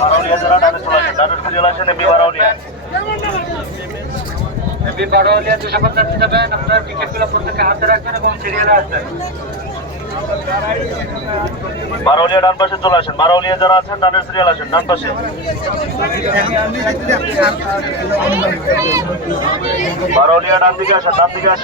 বারোলিয়া যারা ডানে চলে আসেন, ডানের সিরিয়াল আসেন এমবি বারোলিয়া। এমবি বারোলিয়া 250 যাবেন, আপনার উইকেটগুলো প্রত্যেকে হাতে রাখবেন এবং সিরিয়ালে আসবেন। বারোলিয়া ডান পাশে চলে আসেন, বারোলিয়া যারা আছেন ডানের সিরিয়াল আসেন, ডান পাশে। বারোলিয়া ডান দিকে আসেন, ডান দিকে আসেন।